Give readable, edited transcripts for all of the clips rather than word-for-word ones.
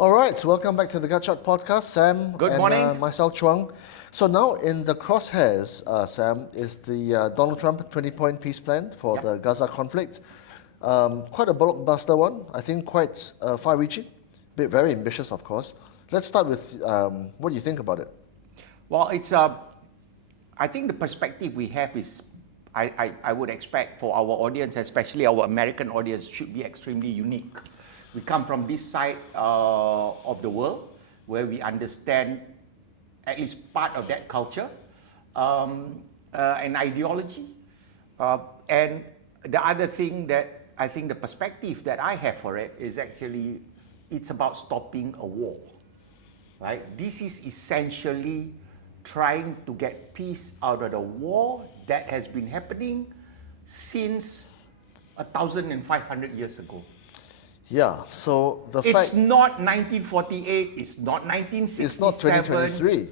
All right, so welcome back to the Gutshot podcast, Sam. Good and, morning. myself, Chuang. So now in the crosshairs, Sam, is the Donald Trump 20-point peace plan for the Gaza conflict. Quite a blockbuster one, I think quite far-reaching, very ambitious, of course. Let's start with what do you think about it? Well, it's I think the perspective we have is, I would expect for our audience, especially our American audience, should be extremely unique. We come from this side of the world where we understand at least part of that culture and ideology. And the other thing that I think the perspective that I have for it is actually it's about stopping a war, right? This is essentially trying to get peace out of the war that has been happening since 1,500 years ago. Yeah, so the It's fact... not 1948, it's not 1967. It's not 2023.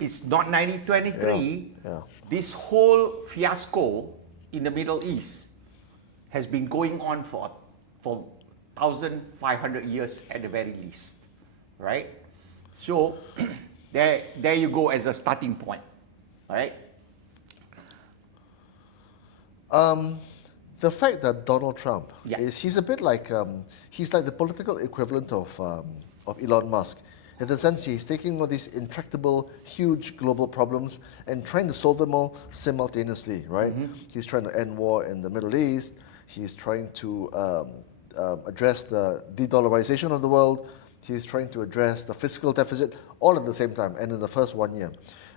It's not 1923. Yeah. This whole fiasco in the Middle East has been going on for 1,500 years at the very least, right? So there you go as a starting point, right? The fact that Donald Trump he's a bit like he's like the political equivalent of Elon Musk. In the sense, he's taking all these intractable, huge global problems and trying to solve them all simultaneously, right? Mm-hmm. He's trying to end war in the Middle East. He's trying to address the de-dollarization of the world. He's trying to address the fiscal deficit all at the same time and in the first 1 year.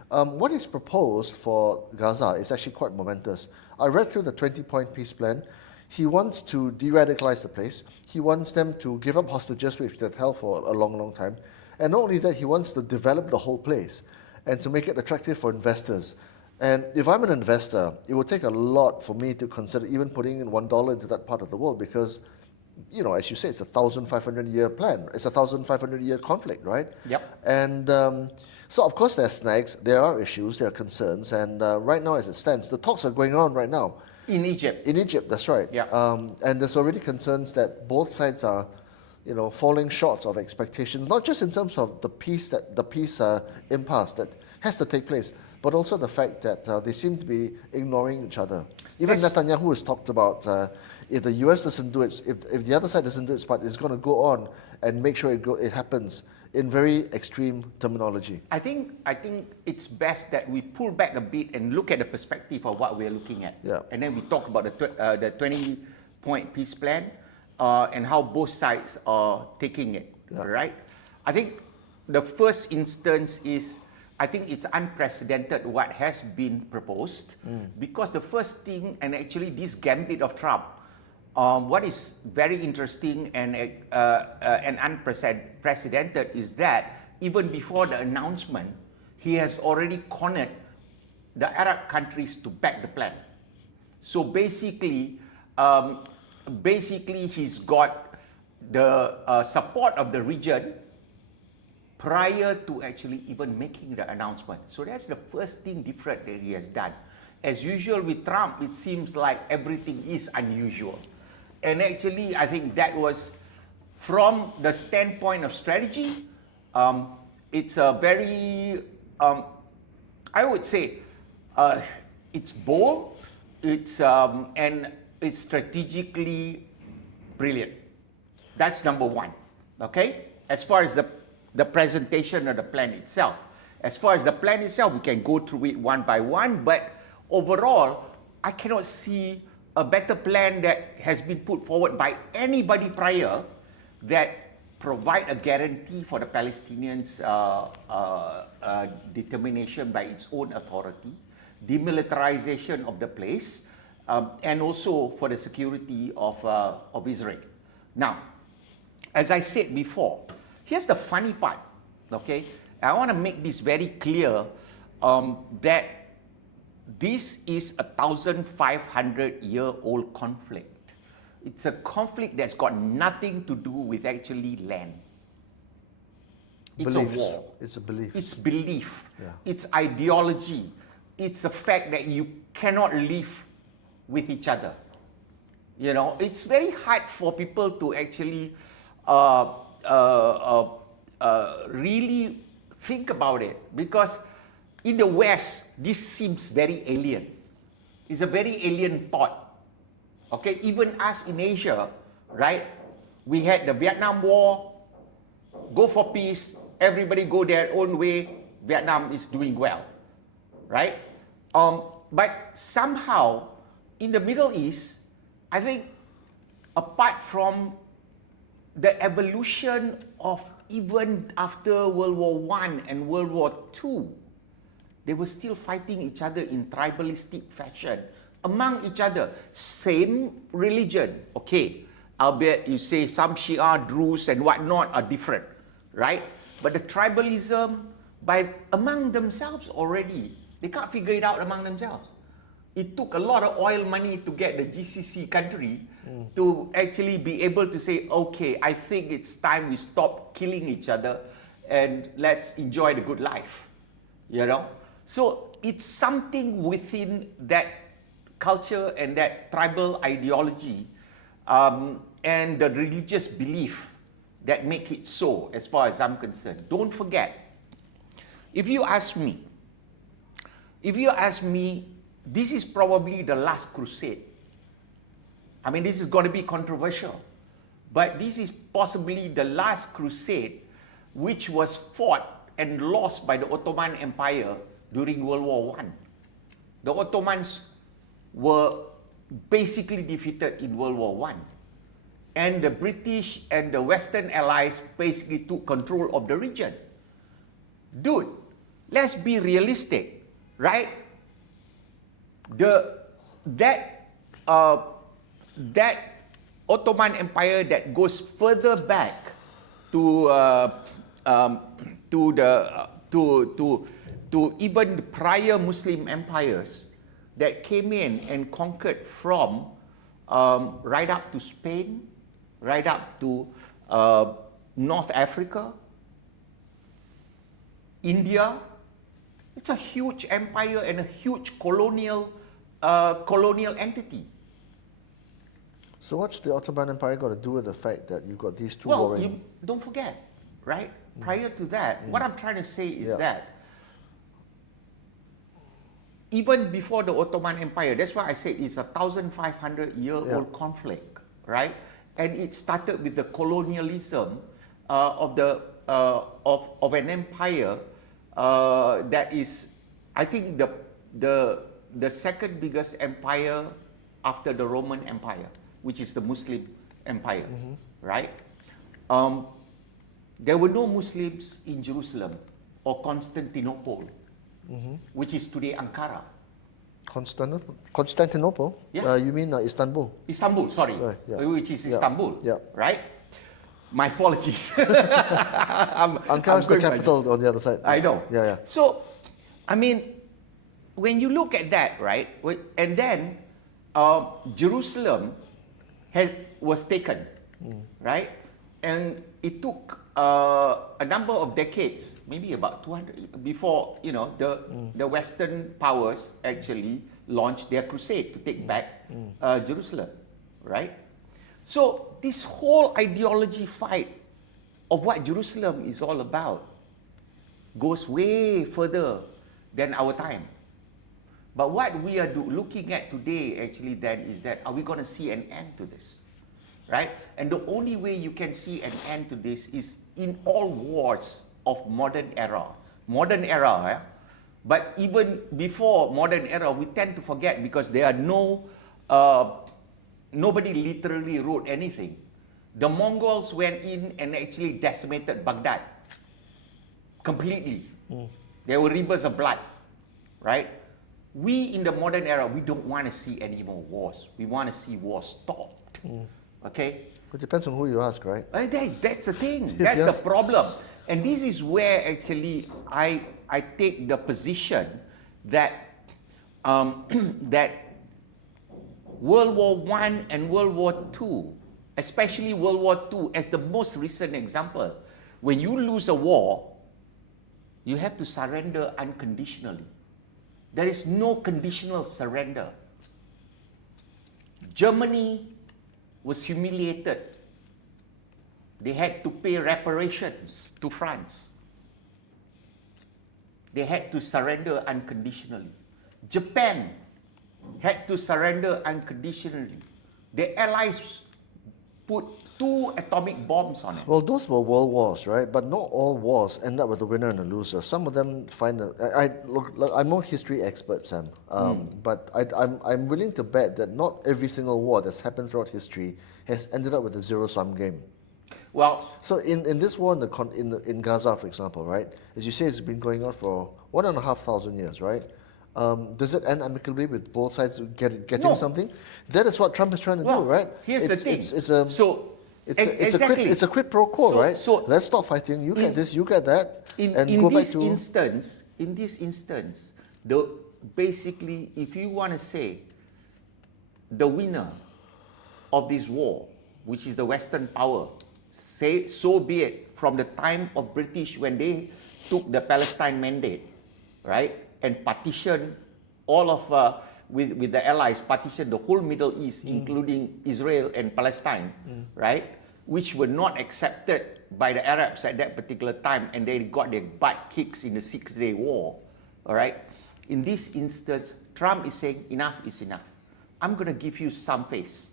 What is proposed for Gaza is actually quite momentous. I read through the 20-point peace plan. He wants to de-radicalize the place. He wants them to give up hostages, which they've held for a long, long time. And not only that, he wants to develop the whole place and to make it attractive for investors. And if I'm an investor, it would take a lot for me to consider even putting in $1 into that part of the world because, you know, as you say, it's a 1,500-year plan. It's a 1,500-year conflict, right? Yep. And so, of course, there are snags, there are issues, there are concerns, and right now, as it stands, the talks are going on right now. In Egypt. In Egypt, that's right. Yeah. And there's already concerns that both sides are, you know, falling short of expectations, not just in terms of the peace impasse that has to take place, but also the fact that they seem to be ignoring each other. Even Netanyahu has talked about if the US doesn't do it, if the other side doesn't do its part, it's going to go on and make sure it happens in very extreme terminology. I think it's best that we pull back a bit and look at the perspective of what we're looking at. Yeah. And then we talk about the 20-point peace plan and how both sides are taking it, right? I think the first instance is, I think it's unprecedented what has been proposed because the first thing, and actually this gambit of Trump, what is very interesting and unprecedented is that even before the announcement, he has already cornered the Arab countries to back the plan. So basically he's got the support of the region prior to actually even making the announcement. So that's the first thing different that he has done. As usual with Trump, it seems like everything is unusual. And actually, I think that was, from the standpoint of strategy, it's a very, I would say, it's bold, and it's strategically brilliant. That's number one, okay? As far as the presentation of the plan itself. As far as the plan itself, we can go through it one by one, but overall, I cannot see a better plan that has been put forward by anybody prior that provide a guarantee for the Palestinians' determination by its own authority, demilitarization of the place, and also for the security of Israel. Now, as I said before, here's the funny part, okay? I want to make this very clear that this is a 1,500-year-old conflict. It's a conflict that's got nothing to do with actually land. It's a war. It's a belief. It's belief. Yeah. It's ideology. It's a fact that you cannot live with each other. You know, it's very hard for people to actually really think about it, because in the West, this seems very alien. It's a very alien thought. Okay, even us in Asia, right? We had the Vietnam War, go for peace, everybody go their own way, Vietnam is doing well, right? But somehow, in the Middle East, I think apart from the evolution of even after World War I and World War II, they were still fighting each other in tribalistic fashion among each other. Same religion, okay. Albeit you say some Shia, Druze and whatnot are different, right? But the tribalism among themselves already, they can't figure it out among themselves. It took a lot of oil money to get the GCC country to actually be able to say, okay, I think it's time we stop killing each other and let's enjoy the good life, you know? So it's something within that culture and that tribal ideology and the religious belief that make it so, as far as I'm concerned. Don't forget, if you ask me, this is probably the last crusade. I mean, this is going to be controversial, but this is possibly the last crusade which was fought and lost by the Ottoman Empire during World War I. The Ottomans were basically defeated in World War I. And the British and the Western allies basically took control of the region. Dude, let's be realistic, right? That Ottoman Empire that goes further back to even the prior Muslim empires that came in and conquered from right up to Spain, right up to North Africa, India. It's a huge empire and a huge colonial entity. So what's the Ottoman Empire got to do with the fact that you've got these two Well, warring... you don't forget, right? Prior to that, what I'm trying to say is that even before the Ottoman Empire, that's why I said it's a 1,500-year-old conflict, right? And it started with the colonialism of an empire that is, I think, the second biggest empire after the Roman Empire, which is the Muslim Empire, right? There were no Muslims in Jerusalem or Constantinople, which is today Ankara. Constantinople? Yeah. You mean Istanbul? Istanbul, sorry. Which is Istanbul, right? My apologies. Ankara is the capital on the other side. I know. Yeah. So, I mean, when you look at that, right, and then Jerusalem was taken, right? And it took a number of decades, maybe about 200, before the Western powers actually launched their crusade to take back Jerusalem, right? So this whole ideology fight of what Jerusalem is all about goes way further than our time. But what we are looking at today actually then is that, are we going to see an end to this? Right? And the only way you can see an end to this is in all wars of modern era. Modern era, but even before modern era, we tend to forget because there are nobody literally wrote anything. The Mongols went in and actually decimated Baghdad completely. There were rivers of blood, right? We in the modern era, we don't want to see any more wars. We want to see wars stopped. Okay? It depends on who you ask, right? That's the thing. That's the problem. And this is where actually I take the position that that World War I and World War II, especially World War II as the most recent example, when you lose a war, you have to surrender unconditionally. There is no conditional surrender. Germany was humiliated They had to pay reparations to France. They had to surrender unconditionally. Japan had to surrender unconditionally. The Allies put 2 atomic bombs on it. Well, those were world wars, right? But not all wars end up with a winner and a loser. Some of them find look, I'm no history expert, Sam, but I'm willing to bet that not every single war that's happened throughout history has ended up with a zero-sum game. Well, so in this war in Gaza, for example, right? As you say, it's been going on for 1,500 years, right? Does it end amicably with both sides getting something? That is what Trump is trying to do, right? Here's the thing. It's a quid pro quo, right? So let's stop fighting. You get this, you get that, and go back to. In this instance, basically, if you want to say the winner of this war, which is the Western power, say so be it. From the time of British when they took the Palestine mandate, right, and partitioned all of with the Allies, partitioned the whole Middle East, including Israel and Palestine, right, which were not accepted by the Arabs at that particular time, and they got their butt kicks in the 6-day war, all right. In this instance, Trump is saying enough is enough. I'm going to give you some face.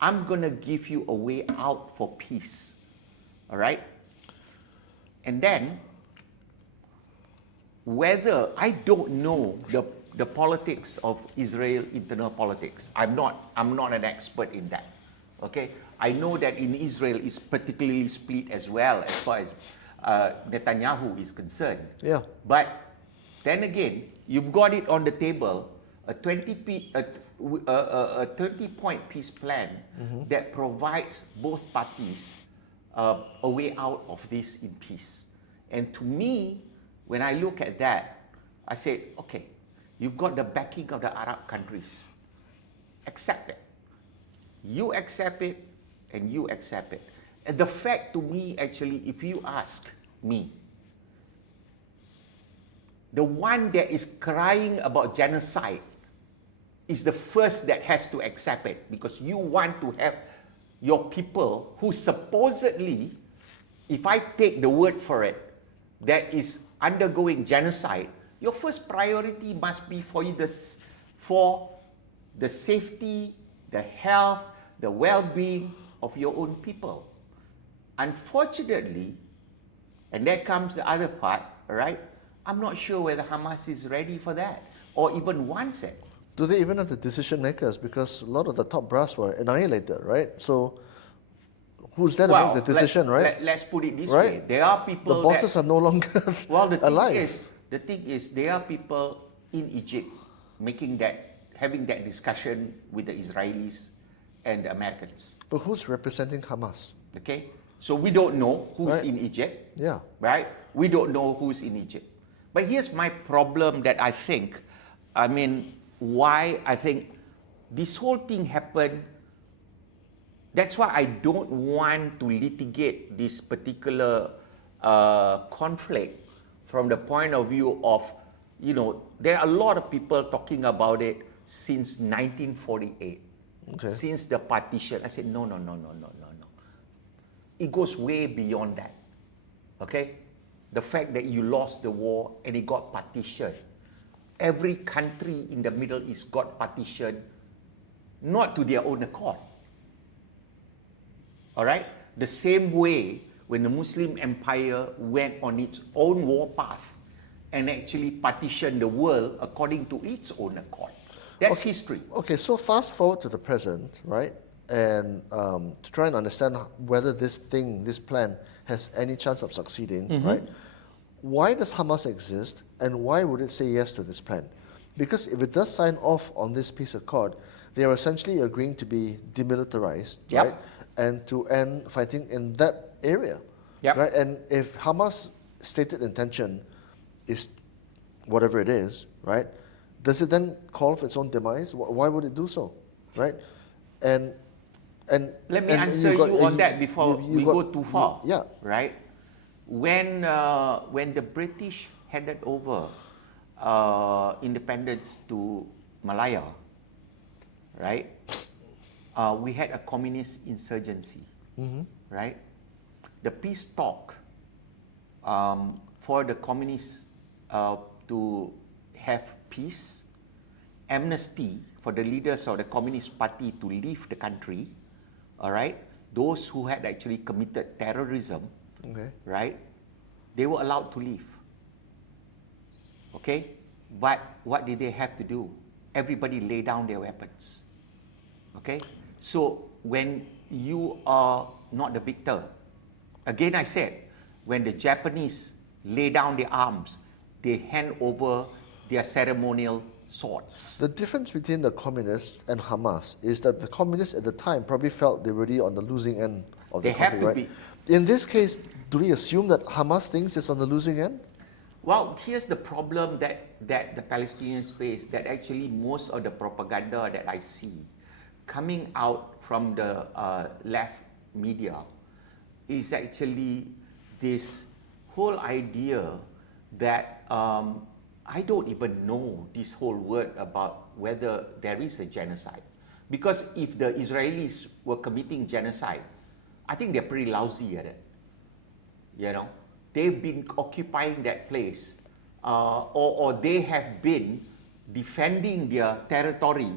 I'm going to give you a way out for peace, all right. And then, whether, I don't know the politics of Israel internal politics. I'm not an expert in that. Okay, I know that in Israel it's particularly split as well as far as Netanyahu is concerned. Yeah. But then again, you've got it on the table, a 30-point peace plan that provides both parties a way out of this in peace. And to me, when I look at that, I say, okay, you've got the backing of the Arab countries. Accept it. You accept it, and you accept it. And the fact to me, actually, if you ask me, the one that is crying about genocide is the first that has to accept it, because you want to have your people who supposedly, if I take the word for it, that is undergoing genocide, your first priority must be for the safety, the health, the well-being of your own people. Unfortunately, and there comes the other part, right? I'm not sure whether Hamas is ready for that or even wants it. Do they even have the decision makers? Because a lot of the top brass were annihilated, right? So who's there to make the decision, right? Let's put it this way. There are people. The bosses are no longer alive. The thing is, there are people in Egypt having that discussion with the Israelis and the Americans. But who's representing Hamas? Okay, so we don't know who's in Egypt. Yeah. Right? We don't know who's in Egypt. But here's my problem that I think, why I think this whole thing happened. That's why I don't want to litigate this particular conflict from the point of view of, there are a lot of people talking about it since 1948, since the partition. I said, no. It goes way beyond that, okay? The fact that you lost the war and it got partitioned. Every country in the Middle East got partitioned, not to their own accord. All right? The same way when the Muslim Empire went on its own war path and actually partitioned the world according to its own accord. That's history. Okay, so fast forward to the present, right? And to try and understand whether this plan, has any chance of succeeding, right? Why does Hamas exist, and why would it say yes to this plan? Because if it does sign off on this peace accord, they are essentially agreeing to be demilitarized, right? And to end fighting in that area, right? And if Hamas' stated intention is whatever it is, right? Does it then call for its own demise? Why would it do so, right? And let me answer you on that before we go too far. Right? When the British handed over independence to Malaya, right? We had a communist insurgency, right? the peace talk for the communists to have peace, amnesty for the leaders of the Communist Party to leave the country, all right? Those who had actually committed terrorism, right? They were allowed to leave, okay? But what did they have to do? Everybody lay down their weapons, okay? So when you are not the victor, again I said, when the Japanese lay down their arms, they hand over their ceremonial swords. The difference between the communists and Hamas is that the communists at the time probably felt they were really on the losing end of the conflict, right? In this case, do we assume that Hamas thinks it's on the losing end? Well, here's the problem that the Palestinians face, that actually most of the propaganda that I see coming out from the left media is actually this whole idea that I don't even know this whole word about whether there is a genocide. Because if the Israelis were committing genocide, I think they're pretty lousy at it. You know, they've been occupying that place, or they have been defending their territory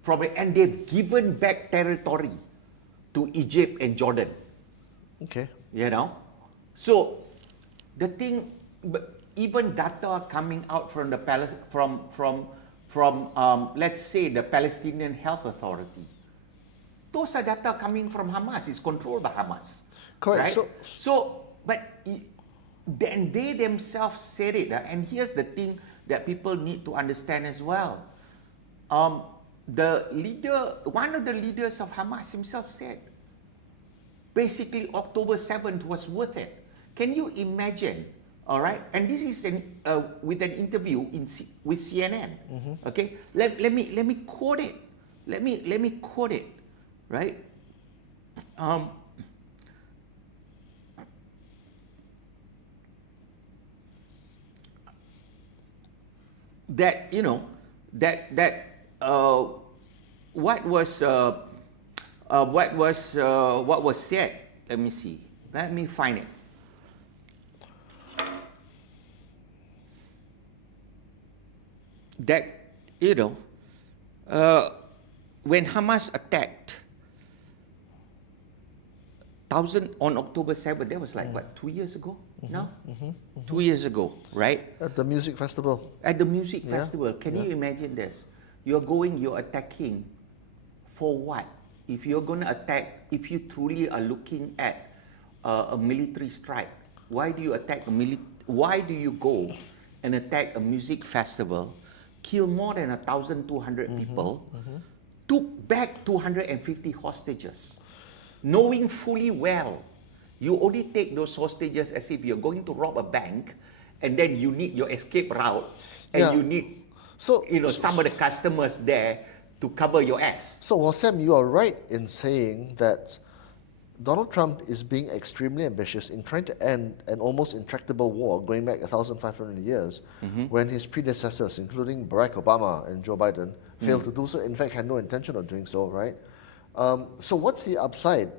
from it, and they've given back territory to Egypt and Jordan. Okay. You know, so the thing, even data coming out from the let's say the Palestinian Health Authority, those are data coming from Hamas. It's controlled by Hamas. Correct. Right? But then they themselves said it, and here's the thing that people need to understand as well. The leader, one of the leaders of Hamas himself said, basically October 7th was worth it. Can you imagine? All right, and this is with an interview with CNN. Okay, let me quote it. Let me quote it, right? That you know what was said. Let me see. Let me find it. That you know, when Hamas attacked on October 7th, that was like what, 2 years ago? Now, 2 years ago, right? At the music festival. At the music festival, can you imagine this? You're attacking for what? If you're going to attack, if you truly are looking at a military strike, why do you attack why do you go and attack a music festival, kill more than 1,200 people, took back 250 hostages, knowing fully well you only take those hostages as if you're going to rob a bank, and then you need your escape route, and you need some of the customers there to cover your ass. So, Sam, you are right in saying that Donald Trump is being extremely ambitious in trying to end an almost intractable war going back 1,500 years, when his predecessors, including Barack Obama and Joe Biden, failed to do so. In fact, had no intention of doing so, right? So what's the upside?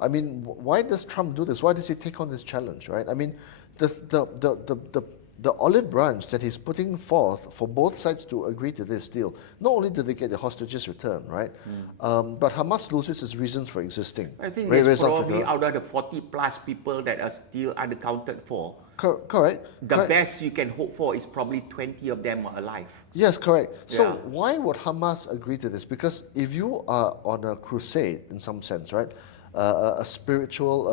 I mean, why does Trump do this? Why does he take on this challenge, right? I mean, the olive branch that he's putting forth for both sides to agree to this deal, not only do they get the hostages returned, right? But Hamas loses its reasons for existing. I think there's probably out of the 40 plus people that are still unaccounted for. Correct. The best you can hope for is probably 20 of them are alive. Yes, correct. So why would Hamas agree to this? Because if you are on a crusade in some sense, right? A spiritual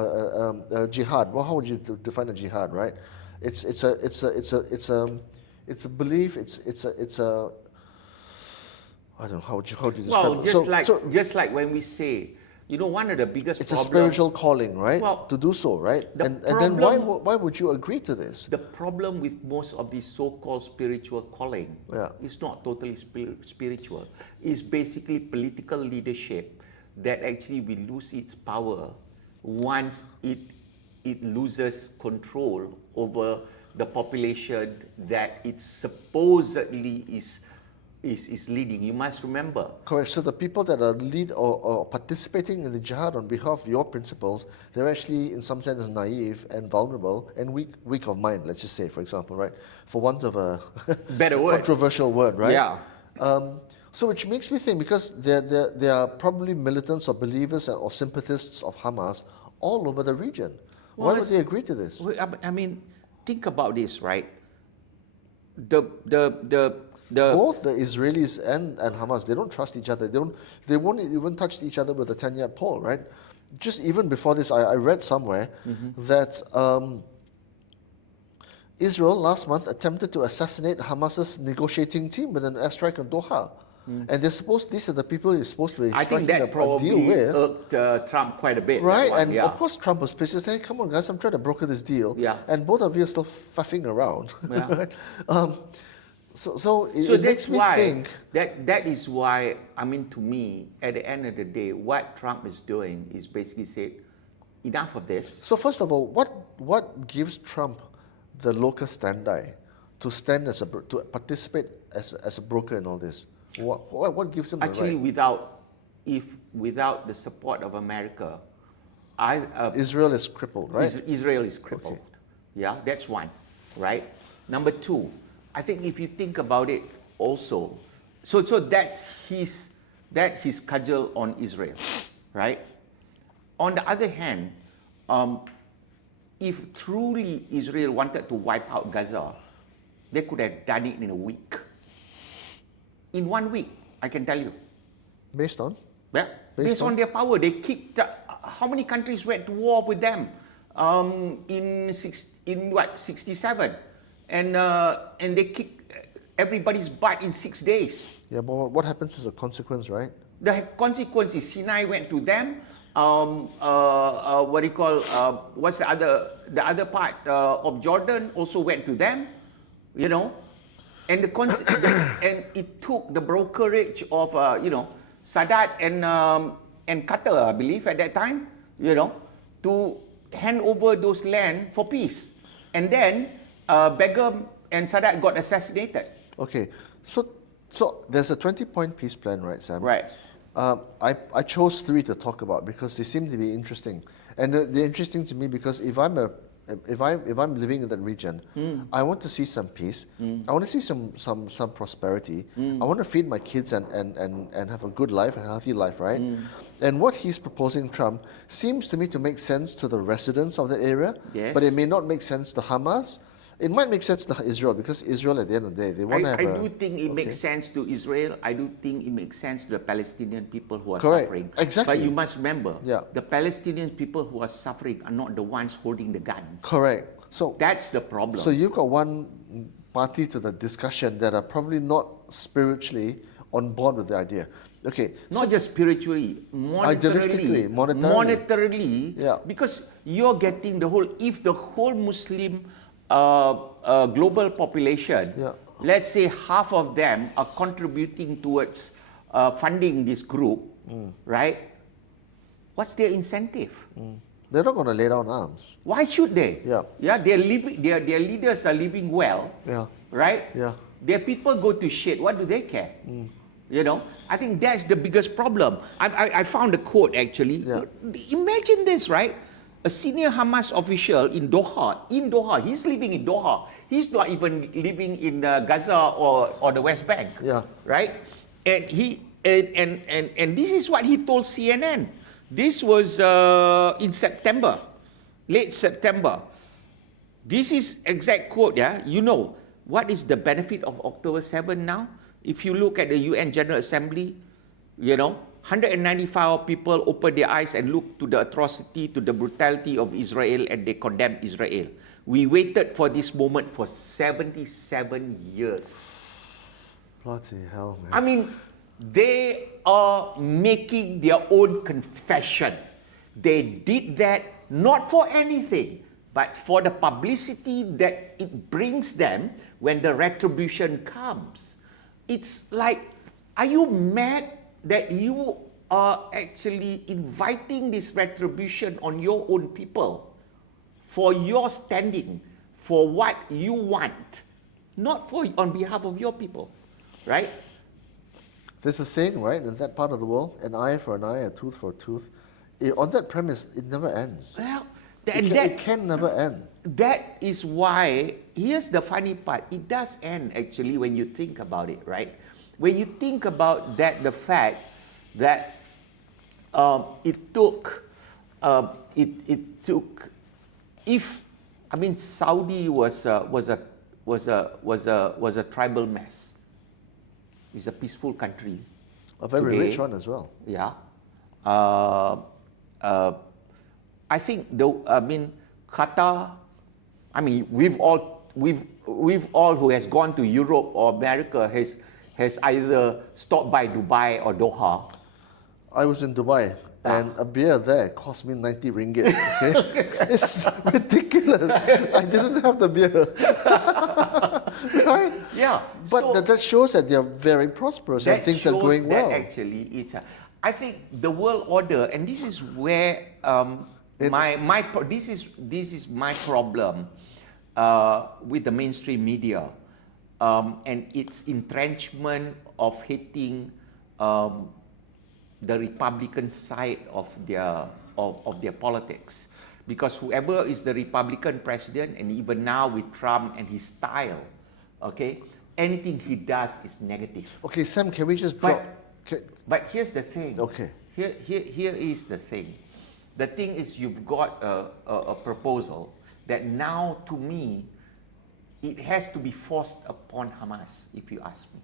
jihad. Well, how would you define a jihad, right? It's a belief. It's a I don't know how do you describe it? Just like when we say, you know, one of the biggest it's a spiritual calling, right? Well, to do so, right? And then why would you agree to this? The problem with most of these so-called spiritual calling is not totally spiritual. It's basically political leadership that actually will lose its power once it loses control over the population that it supposedly is is leading. You must remember. Correct. So the people that are lead or participating in the jihad on behalf of your principles, they're actually in some sense naive and vulnerable and weak of mind, let's just say, for example, right? For want of a better word, controversial word, right? Yeah. So which makes me think, because there are probably militants or believers or sympathists of Hamas all over the region. Why would they agree to this? I mean, think about this, right? Both the Israelis and Hamas, they don't trust each other. They won't even touch each other with a 10-yard pole, right? Just even before this, I read somewhere that Israel last month attempted to assassinate Hamas's negotiating team with an airstrike on Doha. And these are the people he's supposed to be I think striking that a probably deal with. irked Trump quite a bit. Right, and of course Trump was pissed. He said, hey, come on guys, I'm trying to broker this deal. Yeah. And both of you are still faffing around. Yeah. Right? So it makes me think. That is why, I mean, to me, at the end of the day, what Trump is doing is basically said, enough of this. So first of all, what gives Trump the locus standi to stand to participate as a broker in all this? What gives him actually the right? without the support of America, Israel is crippled, right? Israel is crippled. Okay. Yeah, that's one, right? Number two, I think if you think about it also, so that's his cudgel on Israel, right? On the other hand, if truly Israel wanted to wipe out Gaza, they could have done it in a week. In 1 week, I can tell you. Based on? Yeah, based on their power. They kicked, how many countries went to war with them in 67? And they kicked everybody's butt in 6 days. Yeah, but what happens is a consequence, right? The consequence is Sinai went to them. What do you call? What's the other part of Jordan also went to them. You know, and and it took the brokerage of Sadat and Qatar, I believe, at that time, to hand over those land for peace. And then Begum and Sadat got assassinated. Okay, so there's a 20-point peace plan, right, Sam? Right. I chose 3 to talk about because they seem to be interesting, and they're interesting to me because if I'm living in that region, I want to see some peace. I want to see some prosperity. I want to feed my kids and have a good life, a healthy life, right? And what he's proposing, Trump, seems to me to make sense to the residents of that area, yes. but it may not make sense to Hamas. It might make sense to Israel because Israel, at the end of the day, they want to have I do think it makes sense to Israel. I do think it makes sense to the Palestinian people who are Correct. suffering. Exactly. But you must remember, Yeah. the Palestinian people who are suffering are not the ones holding the guns. Correct. So That's the problem. So you've got one party to the discussion that are probably not spiritually on board with the idea. Okay. Not just spiritually, Idealistically, monetarily, Yeah. because you're getting if the whole Muslim global population, Yeah. let's say half of them are contributing towards funding this group, right? What's their incentive? They're not going to lay down arms. Why should they? Yeah. Yeah, their leaders are living well, Yeah. right? Yeah. Their people go to shit. What do they care? I think that's the biggest problem. I found a quote actually. Yeah. Imagine this, right? A senior Hamas official in Doha, he's living in Doha. He's not even living in Gaza or the West Bank. Yeah. Right? And and this is what he told CNN. This was in September, late September. This is exact quote, yeah? What is the benefit of October 7 now? If you look at the UN General Assembly, 195 people opened their eyes and looked to the atrocity, to the brutality of Israel, and they condemned Israel. We waited for this moment for 77 years. Bloody hell, man. I mean, they are making their own confession. They did that not for anything, but for the publicity that it brings them when the retribution comes. It's like, are you mad that you are actually inviting this retribution on your own people for your standing, for what you want, not on behalf of your people, right? There's a saying, right, in that part of the world, an eye for an eye, a tooth for a tooth. On that premise, it never ends. Well, It can never end. That is why, here's the funny part, it does end actually when you think about it, right? When you think about that, the fact that it took, if, I mean, Saudi was a tribal mess. It's a peaceful country. A very today. rich one as well. Yeah. I think Qatar. I mean, we've all who has gone to Europe or America has either stopped by Dubai or Doha. I was in Dubai, and a beer there cost me 90 ringgit. Okay, it's ridiculous. I didn't have the beer, right? Yeah, but so that shows that they are very prosperous and things are going well. That actually, I think the world order, and this is where this is my problem with the mainstream media and its entrenchment of hating the Republican side of their politics, because whoever is the Republican president, and even now with Trump and his style, okay, anything he does is negative. Okay, Sam, can we just drop? But here's the thing. Okay. Here is the thing. The thing is, you've got a proposal that now, to me, it has to be forced upon Hamas, if you ask me.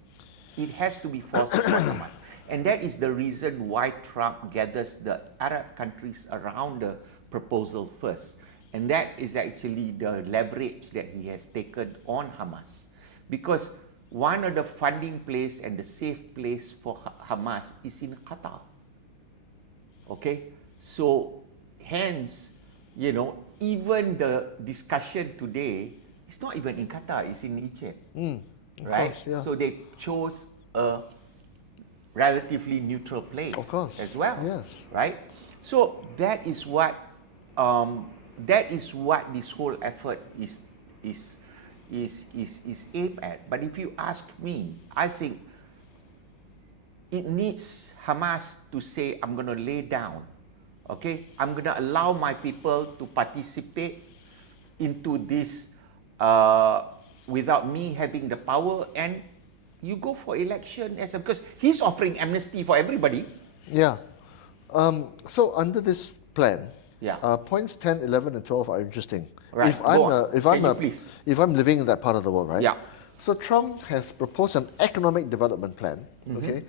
It has to be forced upon Hamas. And that is the reason why Trump gathers the Arab countries around the proposal first. And that is actually the leverage that he has taken on Hamas. Because one of the funding place and the safe place for Hamas is in Qatar. Okay? So, hence, even the discussion today, it's not even in Qatar, it's in Egypt. Right? Course, yeah. So they chose a relatively neutral place as well. Yes. Right? So that is what this whole effort is aimed at. But if you ask me, I think it needs Hamas to say, I'm going to lay down. Okay? I'm going to allow my people to participate into this without me having the power, and you go for election because he's offering amnesty for everybody. Yeah. So under this plan, yeah. Points 10, 11, and 12 are interesting. Right. If I'm living in that part of the world, right? Yeah. So Trump has proposed an economic development plan, okay,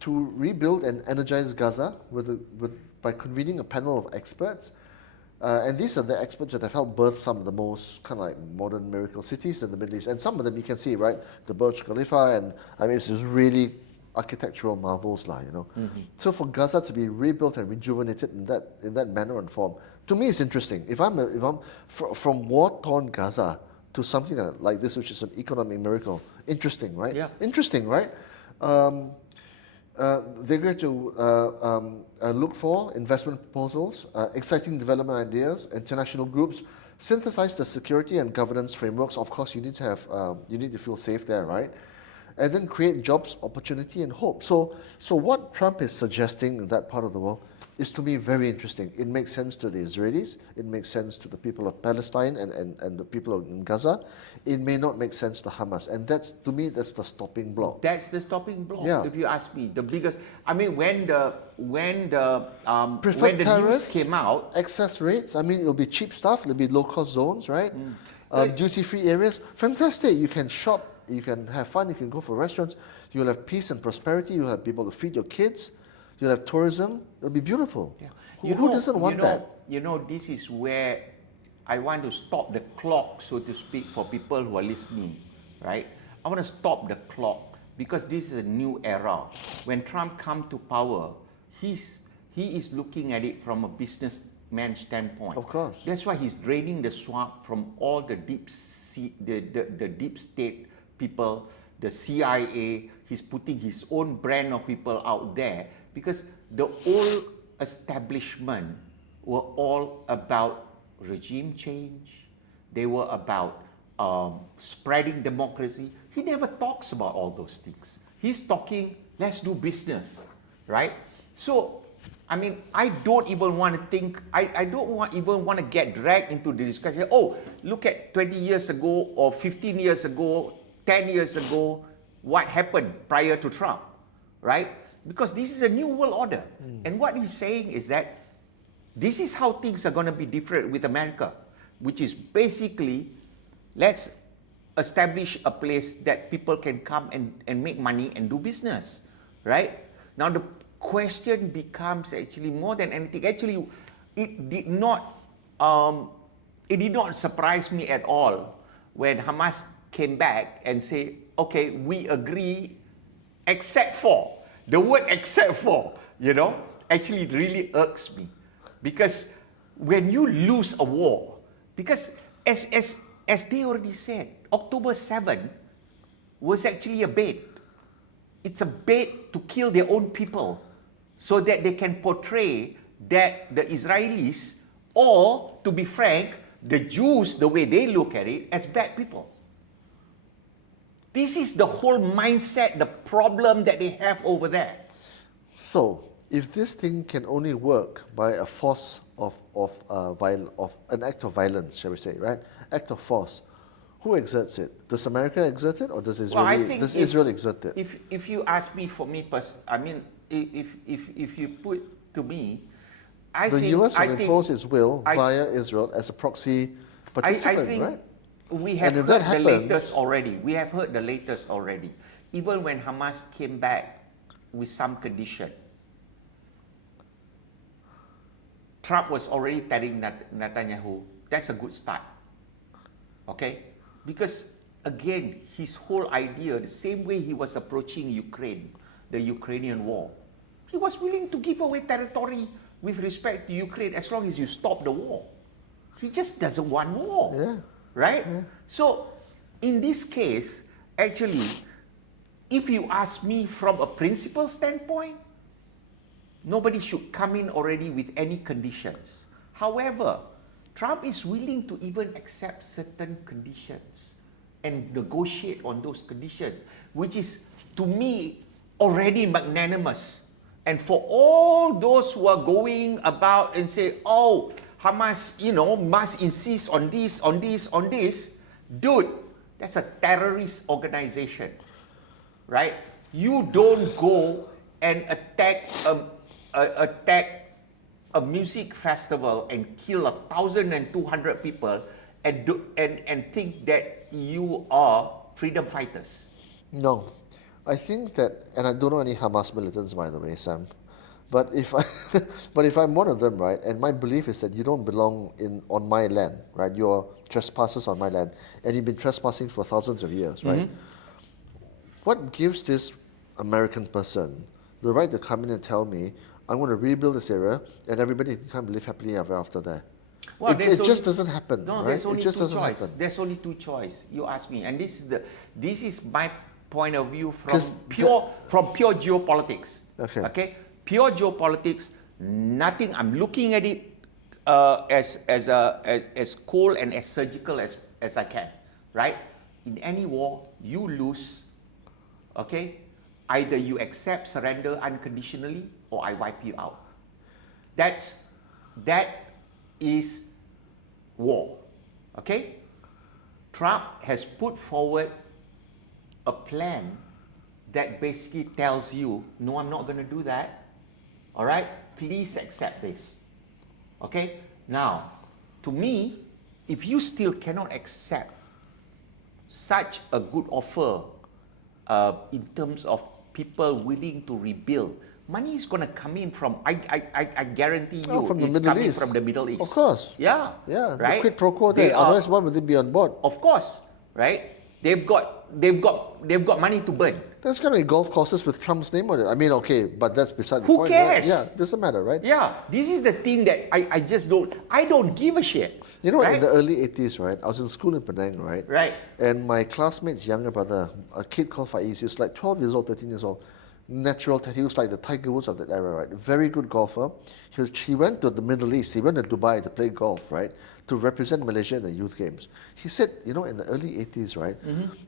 to rebuild and energize Gaza by convening a panel of experts. And these are the experts that have helped birth some of the most kind of like modern miracle cities in the Middle East. And some of them you can see, right? The Burj Khalifa, and I mean, it's just really architectural marvels, So for Gaza to be rebuilt and rejuvenated in that manner and form, to me, it's interesting. If I'm from war-torn Gaza to something like this, which is an economic miracle, interesting, right? Yeah. Interesting, right? They're going to look for investment proposals, exciting development ideas, international groups, synthesize the security and governance frameworks. Of course, you need to feel safe there, right? And then create jobs, opportunity, and hope. So what Trump is suggesting in that part of the world is, to me, very interesting. It makes sense to the Israelis. It makes sense to the people of Palestine and the people in Gaza. It may not make sense to Hamas. And to me, that's the stopping block. That's the stopping block, yeah. If you ask me. The biggest, I mean, when the tariffs, news came out, excess rates, I mean, it'll be cheap stuff, it'll be low-cost zones, right? Duty-free areas, fantastic. You can shop, you can have fun, you can go for restaurants, you'll have peace and prosperity, you'll have people to feed your kids, you'll have tourism, it'll be beautiful. Yeah. Who doesn't want that? This is where I want to stop the clock, so to speak, for people who are listening, right? I want to stop the clock because this is a new era. When Trump comes to power, he is looking at it from a businessman standpoint. Of course. That's why he's draining the swamp from all the deep state people, the CIA. He's putting his own brand of people out there because the old establishment were all about regime change. They were about spreading democracy. He never talks about all those things. He's talking, let's do business, right? So, I mean, I don't even want to think, I don't even want to get dragged into the discussion. Oh, look at 20 years ago or 15 years ago, 10 years ago, what happened prior to Trump, right? Because this is a new world order. And what he's saying is that this is how things are going to be different with America, which is basically, let's establish a place that people can come and make money and do business, right? Now the question becomes actually more than anything. Actually, it did not surprise me at all when Hamas came back and said, okay, we agree, except for, the word except for, actually it really irks me. Because when you lose a war, because as they already said, October 7 was actually a bait. It's a bait to kill their own people so that they can portray that the Israelis, or to be frank, the Jews, the way they look at it, as bad people. This is the whole mindset, the problem that they have over there. So, if this thing can only work by a force of an act of violence, shall we say, right? Act of force. Who exerts it? Does America exert it, or does Israel exert it? If you ask me, for me, I mean, if you put to me, the US will impose its will via Israel as a proxy participant, right? We have heard the latest already. We have heard the latest already. Even when Hamas came back with some condition, Trump was already telling Netanyahu, that's a good start. Okay? Because, again, his whole idea, the same way he was approaching Ukraine, the Ukrainian war, he was willing to give away territory with respect to Ukraine as long as you stop the war. He just doesn't want war. Yeah. Right? Yeah. So, in this case, actually, if you ask me from a principle standpoint, nobody should come in already with any conditions. However, Trump is willing to even accept certain conditions and negotiate on those conditions, which is, to me, already magnanimous. And for all those who are going about and say, oh, Hamas, must insist on this, on this, on this, dude, that's a terrorist organization, right? You don't go and attack a music festival and kill 1,200 people and think that you are freedom fighters. No. I think that, and I don't know any Hamas militants, by the way, Sam, but if I'm one of them, right, and my belief is that you don't belong on my land, right, you're trespassers on my land, and you've been trespassing for thousands of years, right? Mm-hmm. What gives this American person the right to come in and tell me, I'm going to rebuild this area, and everybody can live happily ever after that? Well, it just doesn't happen. No, right? There's only it just two doesn't choice. happen. There's only two choice. You ask me, and this is my point of view from pure geopolitics. Okay, pure geopolitics. Nothing. I'm looking at it as cold and as surgical as I can. Right? In any war, you lose. Okay, either you accept surrender unconditionally, or I wipe you out. That is war. Okay? Trump has put forward a plan that basically tells you, no, I'm not going to do that. All right? Please accept this. Okay? Now, to me, if you still cannot accept such a good offer in terms of people willing to rebuild, money is going to come in from, I guarantee you, from the it's Middle coming East. From the Middle East. Of course. Yeah. Yeah, right? the quid pro quo there. Otherwise, why would they be on board? Of course, right? They've got money to burn. There's going to be golf courses with Trump's name on it. I mean, okay, but that's beside the Who point. cares? Yeah, doesn't matter, right? Yeah, this is the thing that I don't give a shit. You know what, right? in the early 80s, right, I was in school in Penang, right? Right. And my classmate's younger brother, a kid called Faiz, he was like 12 years old, 13 years old, natural talent. He was like the Tiger Woods of that era, right? Very good golfer. He went to the Middle East. He went to Dubai to play golf, right? To represent Malaysia in the youth games. He said, in the early 80s, right?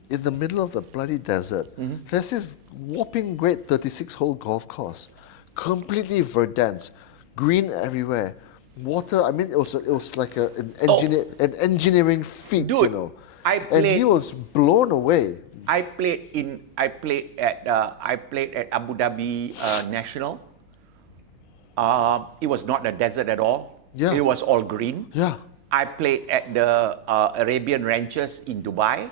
In the middle of the bloody desert, there's this whopping great 36-hole golf course, completely verdant, green everywhere, water. I mean, it was like an engineering feat, Dude, and he was blown away. I played at Abu Dhabi National. It was not a desert at all. Yeah. It was all green. Yeah. I played at the Arabian Ranches in Dubai,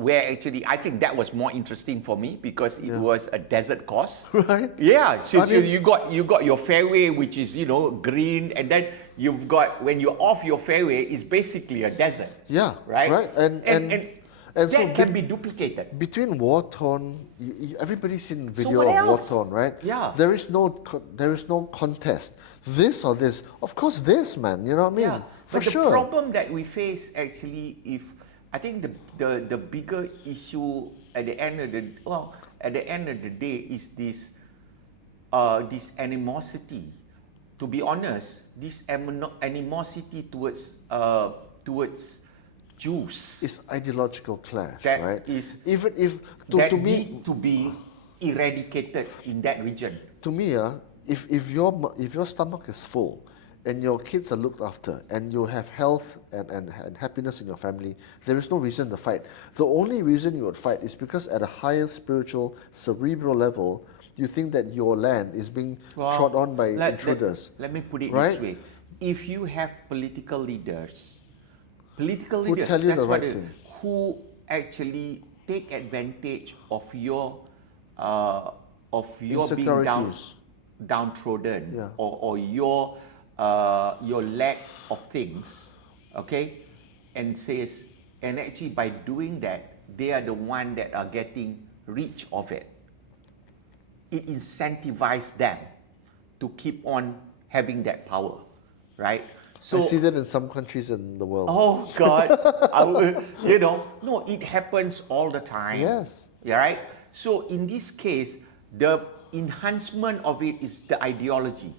where actually I think that was more interesting for me because it was a desert course. Right. Yeah. So you got your fairway, which is green, and then you've got, when you're off your fairway, it's basically a desert. Yeah. Right. Right. And that so can be duplicated. Between war-torn, everybody's seen video what of else? war-torn, right? Yeah. There is no contest. This or this. Of course, this, man. You know what I mean? Yeah. For but sure. the problem that we face actually, I think the bigger issue at the end of the day is this animosity. To be honest, this animosity towards Jews. It's ideological clash, That right? is Even if that to me, need to be eradicated in that region. to me, if your stomach is full and your kids are looked after and you have health and happiness in your family, there is no reason to fight. The only reason you would fight is because at a higher spiritual, cerebral level, you think that your land is being trod on by intruders. Let me put it Right? this way. If you have political leaders, Who tell you that's the what right thing. who actually take advantage of your being Insecurities. downtrodden, Yeah. or your lack of things, okay, and actually by doing that, they are the one that are getting rich of it. It incentivizes them to keep on having that power, right? So I see that in some countries in the world. oh God, no, it happens all the time. Yes. Yeah, right? So in this case, the enhancement of it is the ideology,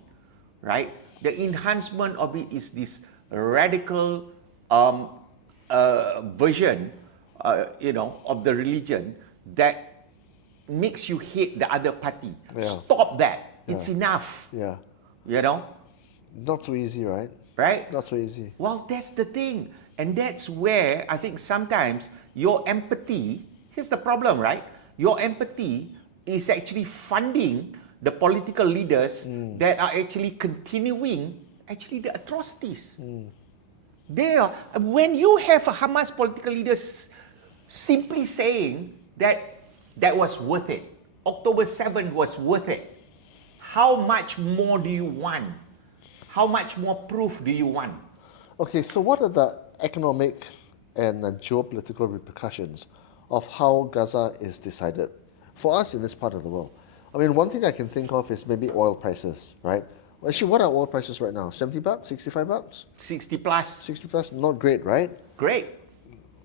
right? The enhancement of it is this radical version, of the religion that makes you hate the other party. Yeah. Stop that. It's enough. Yeah. Not so easy, right? Right? Not so easy. Well, that's the thing. And that's where I think sometimes your empathy, here's the problem, right? Your empathy is actually funding the political leaders that are actually continuing the atrocities. They are, when you have a Hamas political leaders simply saying that was worth it, October 7th was worth it, how much more do you want? How much more proof do you want? Okay, so what are the economic and geopolitical repercussions of how Gaza is decided for us in this part of the world? I mean, one thing I can think of is maybe oil prices, right? Actually, what are oil prices right now? $70, $65? 60 plus. 60 plus, not great, right? Great.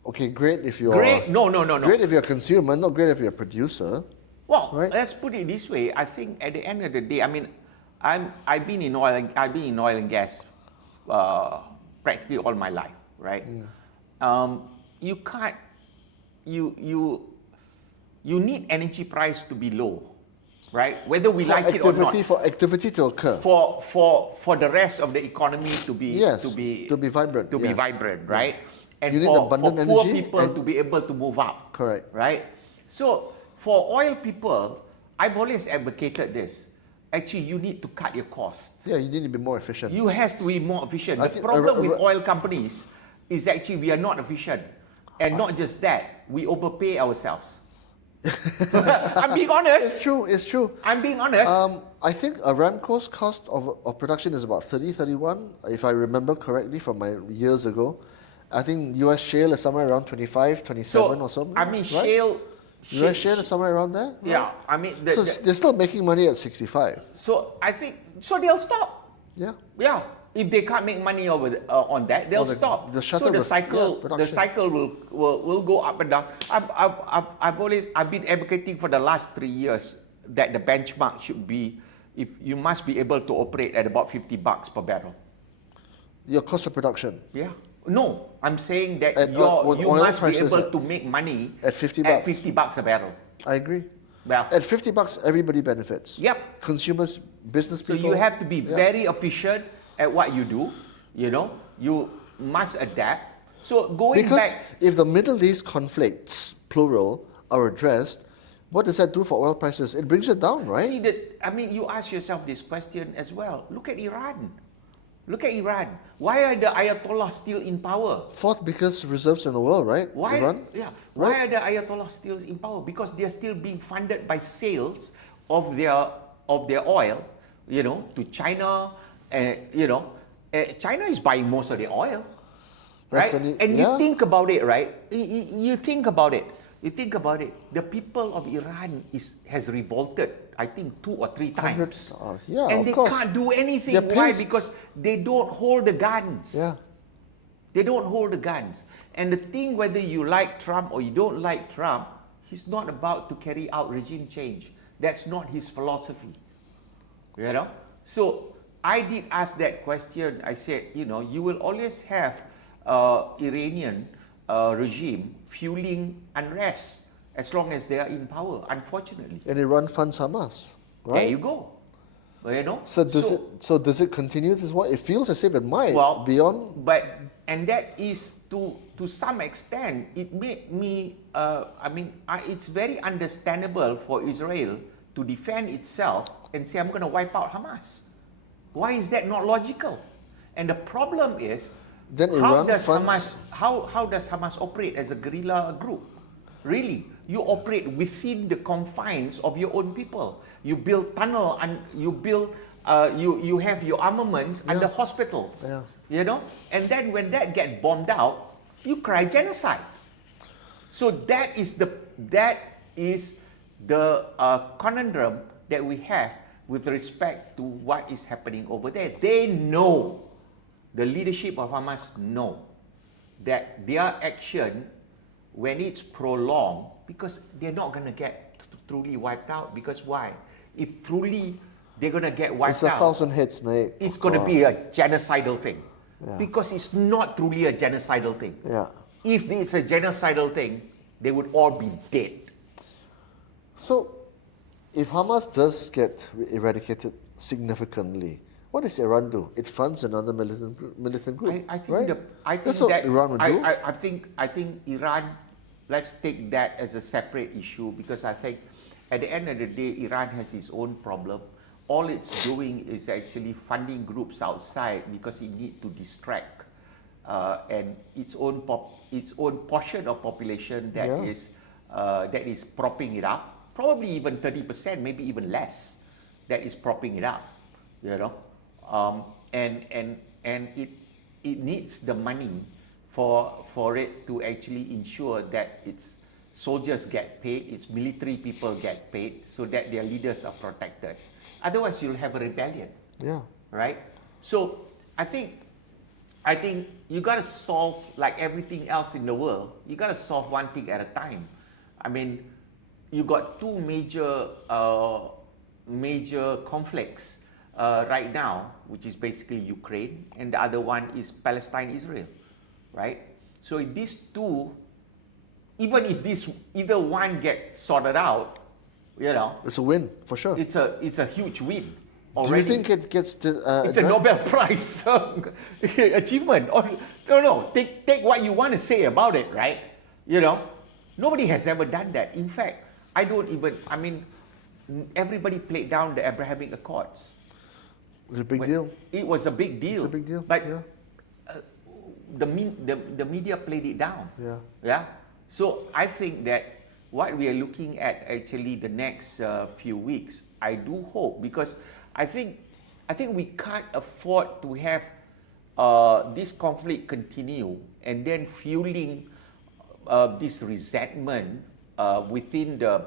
Okay, great if you're... Great? No. Great if you're a consumer, not great if you're a producer. Well, right? Let's put it this way. I think at the end of the day, I mean, I've been in oil and gas practically all my life, right? You can't. You need energy price to be low, right? Whether we like it or not. For activity to occur. For the rest of the economy to be vibrant. be vibrant, right? And You need for abundant poor energy people to be able to move up. Correct. Right? So for oil people, I've always advocated this. Actually, you need to cut your costs. Yeah, you need to be more efficient. You have to be more efficient. I The think problem with oil companies is actually we are not efficient. And not just that, we overpay ourselves. I'm being honest. It's true. I'm being honest. I think Aramco's cost of production is about 31, if I remember correctly from my years ago. I think US shale is somewhere around 25, 27 or something. I mean, right? US shale is somewhere around there? Right? Yeah, I mean... So they're still making money at 65. So I think... So they'll stop. Yeah. Yeah. If they can't make money on that, they'll stop. So the cycle will go up and down. I've been advocating for the last 3 years that the benchmark should be, if you must be able to operate at about $50 per barrel. Your cost of production? Yeah. No, I'm saying that you oil must be prices able to make money at $50. At $50 a barrel. I agree. Well, at $50, everybody benefits. Yep. Consumers, business people. So you have to be very efficient at what you do. You know, you must adapt. So going because back, if the Middle East conflicts, plural, are addressed, what does that do for oil prices? It brings it down, right? see that. I mean, you ask yourself this question as well. Look at Iran. Look at Iran. Why are the Ayatollahs still in power? Fourth biggest reserves in the world, right? Why? Iran? Yeah. Why are the Ayatollahs still in power? Because they are still being funded by sales of their oil, you know, to China. China is buying most of the oil, right? And you think about it, right? You think about it. You think about it. The people of Iran has revolted, I think, 2 or 3 times. And they can't do anything. Why? Because they don't hold the guns. Yeah. They don't hold the guns. And the thing, whether you like Trump or you don't like Trump, he's not about to carry out regime change. That's not his philosophy. You know? So I did ask that question. I said, you know, you will always have Iranian regime fueling unrest as long as they are in power, unfortunately. And Iran funds Hamas, right? There you go. You know? So does it continue this way? It feels as if it might beyond. But and that is to some extent, it made me. It's very understandable for Israel to defend itself and say, "I'm going to wipe out Hamas." Why is that not logical? And the problem is, then how does Hamas operate as a guerrilla group? Really, you operate within the confines of your own people. You build tunnel and you build, you have your armaments under hospitals. Yeah. You know, and then when that gets bombed out, you cry genocide. So that is the conundrum that we have with respect to what is happening over there. They know, the leadership of Hamas know that their action, when it's prolonged, because they're not going to get truly wiped out. Because why? If truly they're going to get wiped out, it's 1,000 hits, Nate. It's going to be a genocidal thing. Yeah. Because it's not truly a genocidal thing. Yeah. If it's a genocidal thing, they would all be dead. So, if Hamas does get eradicated significantly, what does Iran do? It funds another militant group. I think right? That's what Iran would do. I think Iran. Let's take that as a separate issue, because I think at the end of the day, Iran has its own problem. All it's doing is actually funding groups outside because it needs to distract and its own portion of population that is propping it up. Probably even 30%, maybe even less, that is propping it up. You know, and it needs the money for it to actually ensure that its soldiers get paid, its military people get paid, so that their leaders are protected. Otherwise, you'll have a rebellion. Yeah. Right. So I think you got to solve, like everything else in the world. You got to solve one thing at a time. I mean, you got two major conflicts right now, which is basically Ukraine, and the other one is Palestine-Israel, right? So if these two, even if either one gets sorted out, you know, it's a win for sure. It's a huge win already. Do you think it gets? It's a Nobel Prize achievement. Or no. Take what you want to say about it, right? You know, nobody has ever done that. In fact, everybody played down the Abrahamic Accords. It was a big deal. It was a big deal. It's a big deal. But the media played it down. Yeah. Yeah. So I think that what we are looking at actually the next few weeks, I do hope, because I think we can't afford to have this conflict continue and then fueling this resentment within the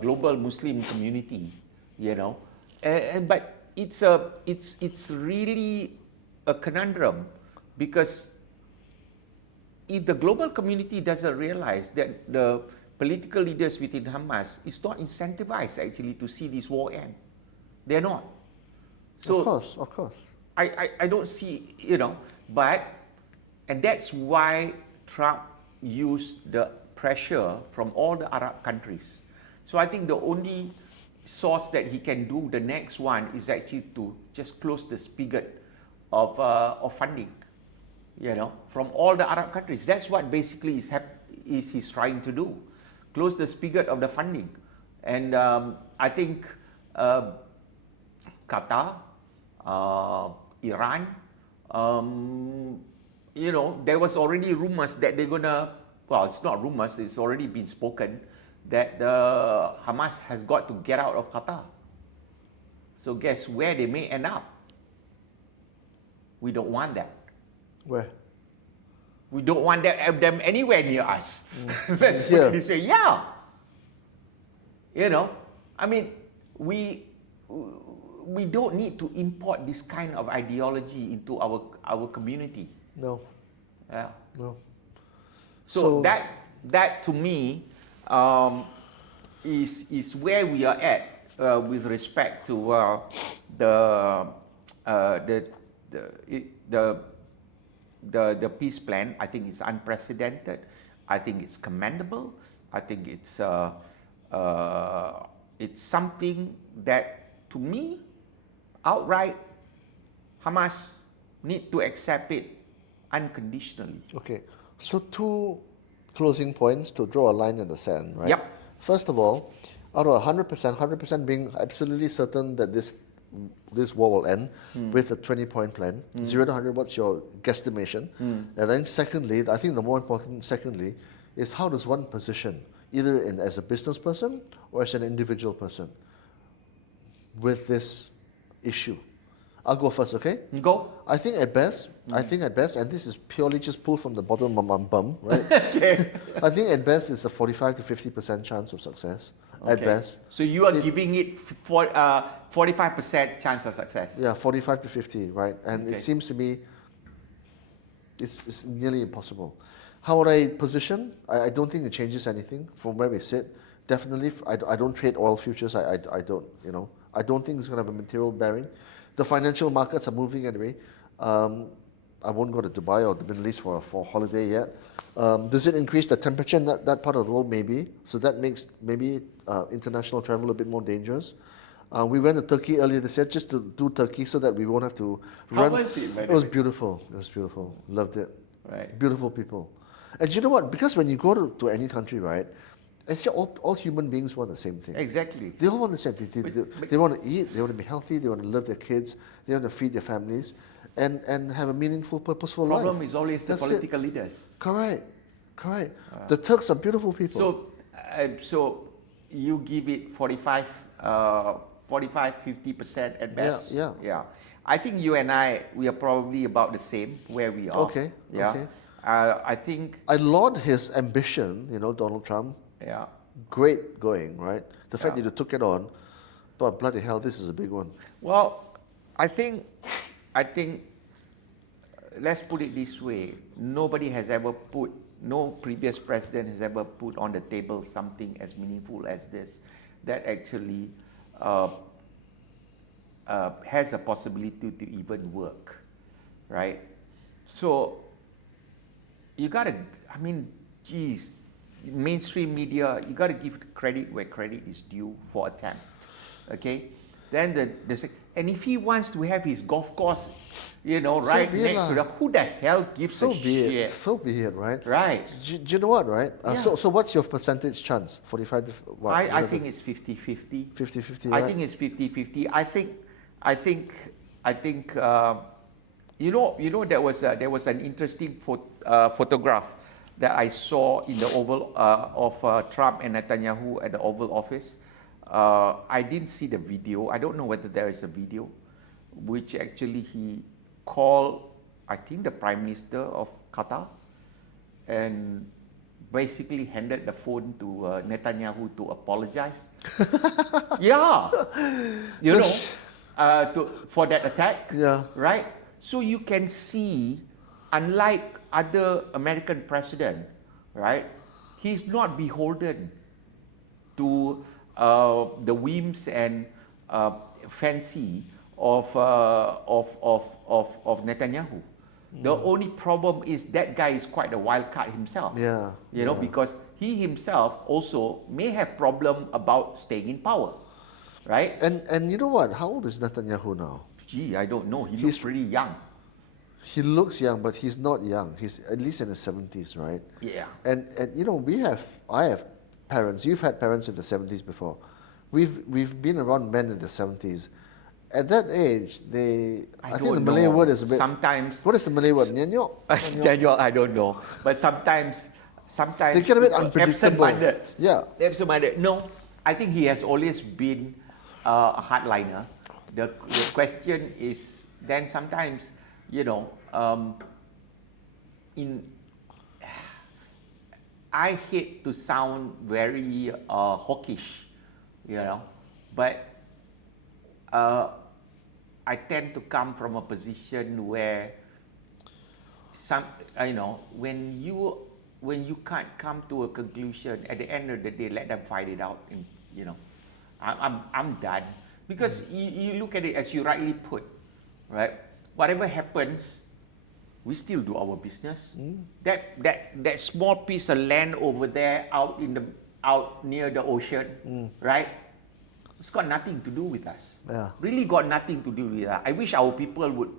global Muslim community, you know. But it's really a conundrum, because if the global community doesn't realize that the political leaders within Hamas is not incentivized actually to see this war end. They're not. So Of course. I don't see, and that's why Trump used the pressure from all the Arab countries. So I think the only source that he can do, the next one, is actually to just close the spigot of funding, from all the Arab countries. That's what basically he's trying to do, close the spigot of the funding. And I think Qatar, Iran, there was already rumors that they're gonna, well, it's not rumors, it's already been spoken, that Hamas has got to get out of Qatar. So guess where they may end up? We don't want that. Where? We don't want them anywhere near us. Let's put it this way. Yeah. I mean, we don't need to import this kind of ideology into our community. No. Yeah. No. So that to me is where we are at with respect to the peace plan. I think it's unprecedented. I think it's commendable. I think it's something that, to me, outright, Hamas need to accept it unconditionally. Okay, so 2 closing points to draw a line in the sand, right? Yep. First of all, out of 100% being absolutely certain that this war will end with a 20-point plan, 0 to 100, what's your guesstimation? And then secondly, I think the more important secondly, is how does one position, either as a business person or as an individual person, with this issue? I'll go first, okay? Go. I think at best, and this is purely just pulled from the bottom of my bum, right? Okay. I think at best it's a 45 to 50% chance of success. Okay. At best. So you are giving it 45% chance of success. Yeah, 45 to 50, right? And it seems to me it's nearly impossible. How would I position? I don't think it changes anything from where we sit. Definitely, I don't trade oil futures. I don't, I don't think it's going to have a material bearing. The financial markets are moving anyway. I won't go to Dubai or the Middle East for holiday yet. Does it increase the temperature in that part of the world? Maybe. So that makes maybe international travel a bit more dangerous. We went to Turkey earlier this year just to do Turkey so that we won't have to run. How was it, by the It was way? beautiful. It was beautiful. Loved it. Right. Beautiful people. And you know what? Because when you go to any country, right, actually all human beings want the same thing. Exactly. They all want the same thing. They want to eat, they want to be healthy, they want to love their kids, they want to feed their families, and have a meaningful, purposeful life. Problem is always the That's political leaders. Correct. The Turks are beautiful people. So you give it 45, 50% at best. Yeah. I think you and we are probably about the same where we are. Okay. Yeah. Okay. I think. I laud his ambition, Donald Trump. Yeah. Great going, right? The fact that you took it on, but bloody hell, this is a big one. Well, I think, let's put it this way: no previous president has ever put on the table something as meaningful as this, that actually has a possibility to even work, right? So you gotta, geez, mainstream media, you gotta give credit where credit is due for attempt, okay? Then and if he wants to have his golf course, right next to the, who the hell gives a shit? So be it, right? Right. Do you know what, right? So what's your percentage chance? 45 to what? I think it's 50-50. 50-50, I right? think it's 50-50. I think there was an interesting photograph that I saw in the Oval of Trump and Netanyahu at the Oval Office. I didn't see the video. I don't know whether there is a video, which actually he called, I think, the Prime Minister of Qatar, and basically handed the phone to Netanyahu to apologize. Yeah, for that attack. Yeah. Right. So you can see, unlike other American president, right, he's not beholden to the whims and fancy of Netanyahu. The only problem is that guy is quite a wild card himself. You know, because he himself also may have problem about staying in power, right? And you know what? How old is Netanyahu now? Gee, I don't know. He looks pretty young. He looks young, but he's not young. He's at least in his 70s, right? Yeah. And you know, I have parents. You've had parents in the 70s before. We've been around men in the 70s. At that age, I think the Malay word is a bit. Sometimes. What is the Malay word? Nyanyok? Nyanyok, I don't know. But sometimes they get a bit unpredictable. Absent-minded. Yeah. Absent-minded. No, I think he has always been a hardliner. The question is then sometimes, you know, I hate to sound very hawkish, you know, but I tend to come from a position where you know, when you can't come to a conclusion, at the end of the day, let them fight it out. And, you know, I'm done. Because you look at it as you rightly put, right? Whatever happens, we still do our business. That small piece of land over there out near the ocean, right? It's got nothing to do with us. Yeah. Really got nothing to do with us. I wish our people would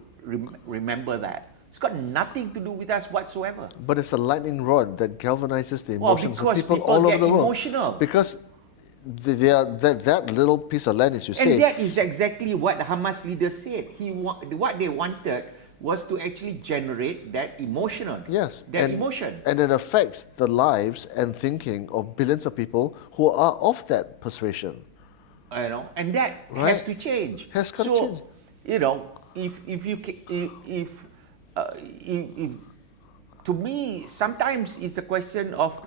remember that. It's got nothing to do with us whatsoever. But it's a lightning rod that galvanizes the emotions of people people all over get the world. Emotional. Because that little piece of land, as you say. And that is exactly what the Hamas leaders said. What they wanted was to actually generate that emotion. Yes. Emotion. And it affects the lives and thinking of billions of people who are of that persuasion. You know, and that has to change. Has got to change. You know, if to me, sometimes it's a question of,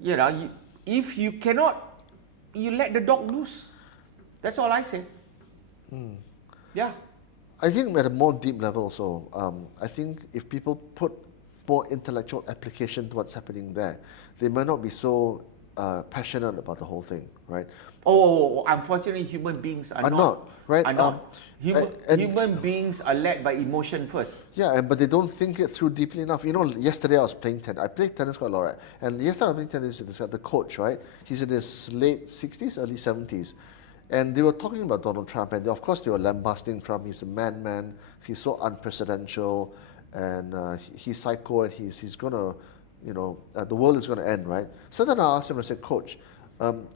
you know, if you cannot, you let the dog loose. That's all I say. Yeah. I think at a more deep level also, I think if people put more intellectual application to what's happening there, they might not be so passionate about the whole thing, right? Oh, unfortunately, human beings are not. Right? Are not. Human beings are led by emotion first. Yeah, but they don't think it through deeply enough. You know, yesterday I was playing tennis. I played tennis quite a lot, right? And yesterday I was playing tennis with the coach, right? He's in his late 60s, early 70s. And they were talking about Donald Trump, and of course they were lambasting Trump. He's a madman. He's so unpresidential, and he's psycho, and he's gonna, you know, the world is gonna end, right? So then I asked him, I said, Coach,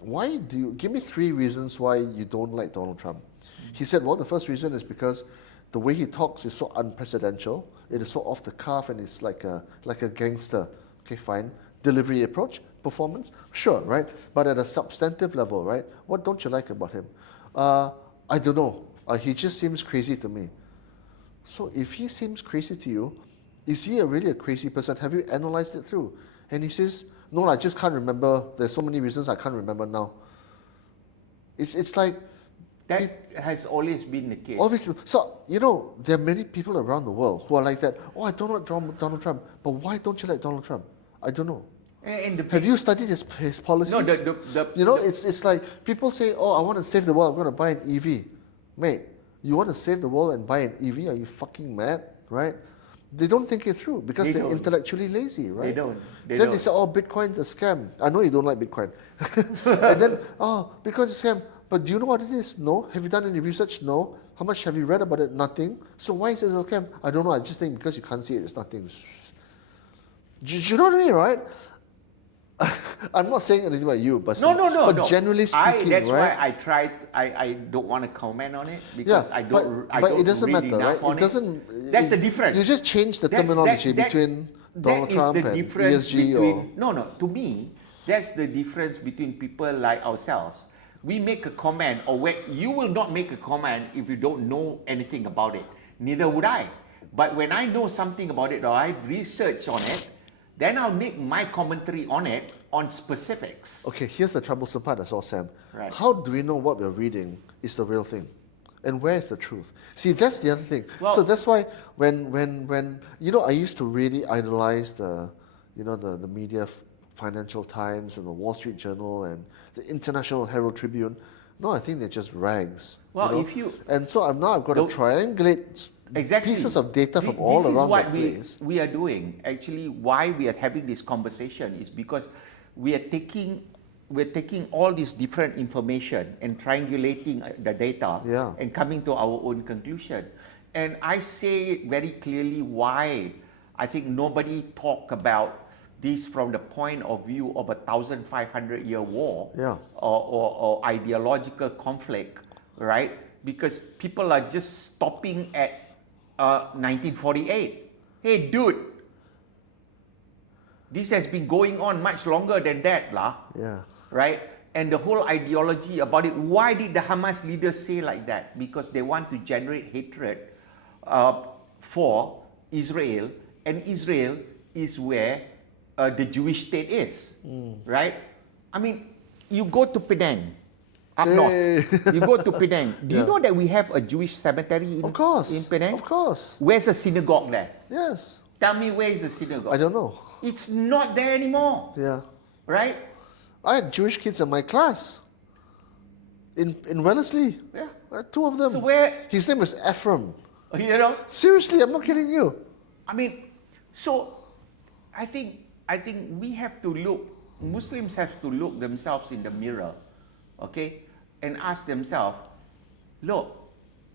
why do you give me 3 reasons why you don't like Donald Trump? He said, well, the first reason is because the way he talks is so unpresidential. It is so off the cuff, and it's like a gangster. Okay, fine. Delivery approach, performance, sure, right? But at a substantive level, right? What don't you like about him? I don't know. He just seems crazy to me. So if he seems crazy to you, is he really a crazy person? Have you analyzed it through? And he says, no, I just can't remember. There's so many reasons I can't remember now. It's like... That has always been the case. Obviously. So, you know, there are many people around the world who are like that. Oh, I don't like Donald Trump. But why don't you like Donald Trump? I don't know. Have you studied his policies? No, you know, it's like people say, oh, I want to save the world, I'm going to buy an EV. Mate, you want to save the world and buy an EV? Are you fucking mad? Right? They don't think it through because they're intellectually lazy, right? Then they say, oh, Bitcoin's a scam. I know you don't like Bitcoin. And then, oh, Bitcoin's a scam. But do you know what it is? No. Have you done any research? No. How much have you read about it? Nothing. So why is it a scam? I don't know. I just think because you can't see it, it's nothing. Do you know what I mean, right? I'm not saying anything about you, but no. Generally speaking, that's right? why I don't want to comment on it because I don't it doesn't read matter, enough right? on it doesn't. That's the difference. You just change the terminology between Donald Trump and ESG. No. To me, that's the difference between people like ourselves. We make a comment, or you will not make a comment if you don't know anything about it. Neither would I. But when I know something about it or I've researched on it, then I'll make my commentary on it on specifics. Okay, here's the troublesome part as well, Sam. Right. How do we know what we're reading is the real thing? And where is the truth? See, that's the other thing. Well, so that's why when you know, I used to really idolize the media Financial Times and the Wall Street Journal and the International Herald Tribune. No, I think they're just rags. Well, and so I've got to triangulate pieces of data from all around the place. This is what we are doing. Actually, why we are having this conversation is because we're taking all this different information and triangulating the data and coming to our own conclusion. And I say very clearly why I think nobody talk about this from the point of view of a 1,500-year war or ideological conflict, right? Because people are just stopping at 1948. Hey, dude, this has been going on much longer than that, lah. Yeah. Right? And the whole ideology about it, why did the Hamas leaders say like that? Because they want to generate hatred for Israel, and Israel is where the Jewish state is, right? I mean, you go to Penang, up north. You go to Penang. Do you know that we have a Jewish cemetery in Penang? Of course. Where's a synagogue there? Yes. Tell me, where is the synagogue? I don't know. It's not there anymore. Yeah. Right? I had Jewish kids in my class in Wellesley. Yeah. Two of them. So where? His name was Ephraim. You know? Seriously, I'm not kidding you. I mean, so I think we have to look, Muslims have to look themselves in the mirror, okay, and ask themselves, look,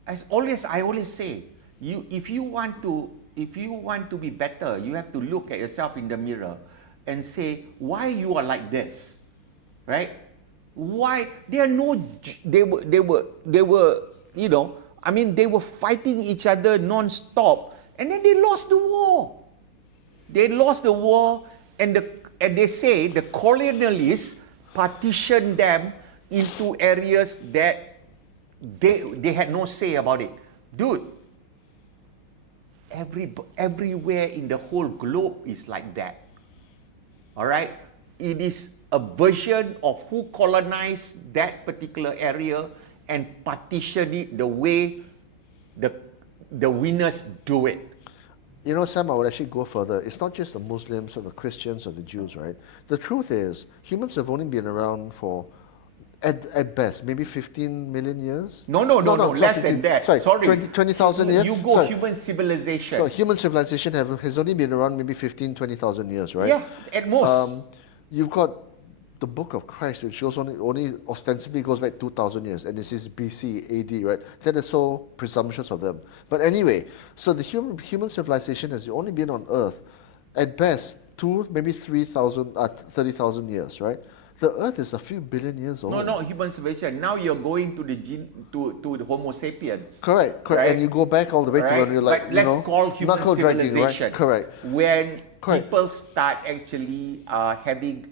I always say, if you want to be better, you have to look at yourself in the mirror and say why you are like this, right? Why they were, you know, I mean, they were fighting each other non-stop, and then they lost the war. They lost the war, and they say the colonialists partitioned them into areas that they had no say about it. Dude, everywhere in the whole globe is like that. All right? It is a version of who colonized that particular area and partition it the way the winners do it. You know, Sam, I would actually go further. It's not just the Muslims or the Christians or the Jews, right? The truth is, humans have only been around for, at best, maybe 15 million years? No, less than that. Sorry, Sorry. 20,000 years? You go human civilization. So human civilization has only been around maybe 15, 20,000 years, right? Yeah, at most. You've got the Book of Christ, which only ostensibly goes back 2,000 years, and this is BC, AD, right? That is so presumptuous of them. But anyway, so the human civilization has only been on Earth, at best, 2, maybe 3,000, 30,000 years, right? The Earth is a few billion years old. No, not human civilization. Now you're going to the Homo sapiens. Correct. Right? And you go back all the way to when you're like, but let's call human civilization. Right? Correct. When people start actually having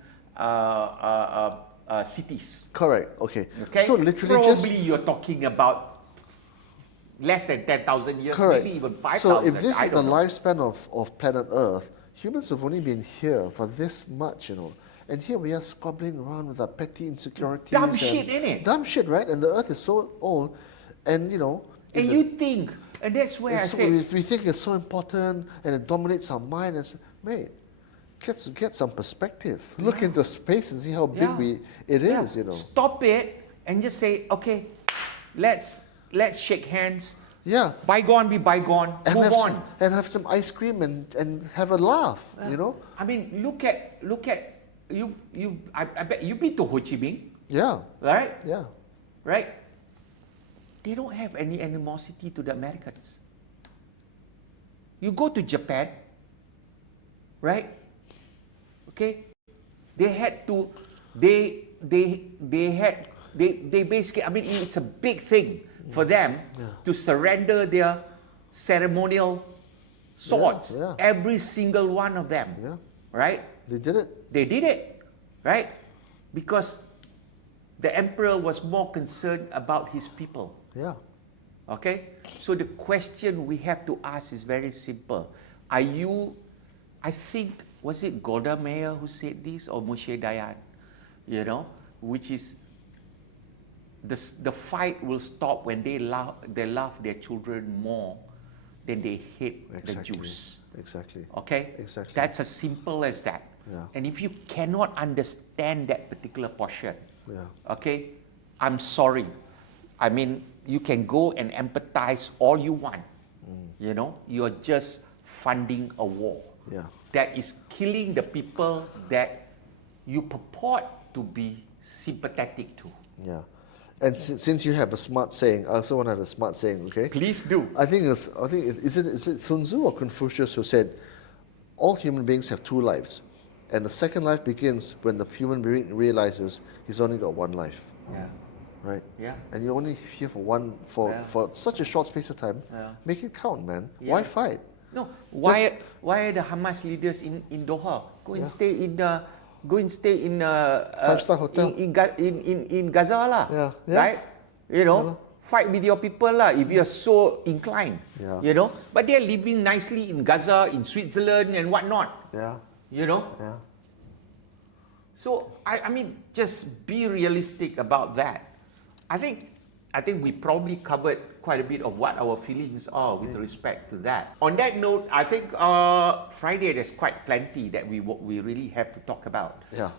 cities. Correct. Okay. So literally, you're talking about less than 10,000 years, correct. maybe even 5,000. So if this is the lifespan of planet Earth, humans have only been here for this much, you know. And here we are squabbling around with our petty insecurities. Dumb shit, innit? Dumb shit, right? And the Earth is so old, and you know. And you think, and that's where I say, we think it's so important, and it dominates our mind. And mate, get some perspective. Look into space and see how big it is. You know. Stop it and just say, okay, let's shake hands. Yeah. Bygone be bygone. Move on. And have some ice cream and have a laugh. You know. I mean, look at I bet you've been to Ho Chi Minh. Yeah. Right? Yeah. Right? They don't have any animosity to the Americans. You go to Japan, right? Okay? They basically, I mean, it's a big thing for them to surrender their ceremonial swords. Yeah. Every single one of them. Yeah. Right? They did it. They did it, right? Because the emperor was more concerned about his people. Yeah. Okay? So the question we have to ask is very simple. I think, was it Golda Meir who said this, or Moshe Dayan? You know, which is, the fight will stop when they love their children more than they hate the Jews. Exactly. Okay? Exactly. That's as simple as that. Yeah. And if you cannot understand that particular portion, Yeah. okay, I'm sorry. I mean, you can go and empathize all you want. You know, you're just funding a war Yeah. that is killing the people that you purport to be sympathetic to. Yeah. And since you have a smart saying, I also want to have a smart saying, okay? Please do. Is it Sun Tzu or Confucius who said, all human beings have two lives, and the second life begins when the human being realizes he's only got one life, Yeah. right? Yeah. And you're only here for such a short space of time. Yeah. Make it count, man. Yeah. Why fight? No. Why are the Hamas leaders in Doha? Go and stay in Five-star hotel. in Gaza lah. Yeah. Yeah. Right? You know, fight with your people lah if you are so inclined. Yeah. You know, but they are living nicely in Gaza, in Switzerland, and whatnot. Yeah. You know. Yeah. So I mean, just be realistic about that. I think we probably covered quite a bit of what our feelings are with respect to that. On that note, I think Friday there's quite plenty that we really have to talk about. Yeah.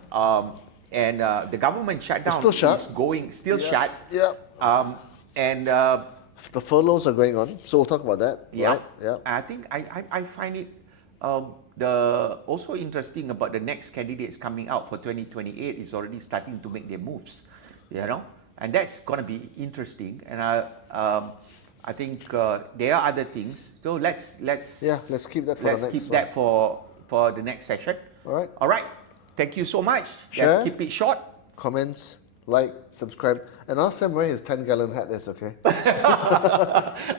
And the government shutdown Still shut. is going shut. Yeah. And The furloughs are going on, so we'll talk about that. yeah, Right? Yeah. I think I find it also interesting about the next candidates coming out for 2028 is already starting to make their moves, you know, and that's going to be interesting. And I think there are other things. So let's keep that for the next keep that for the next session. All right. Thank you so much. Share. Let's keep it short. Comments, like, subscribe, and ask him where his 10-gallon hat is, okay?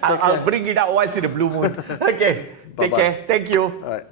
I'll bring it out once in a blue moon. Okay. Take Bye-bye. care. Thank you. All right.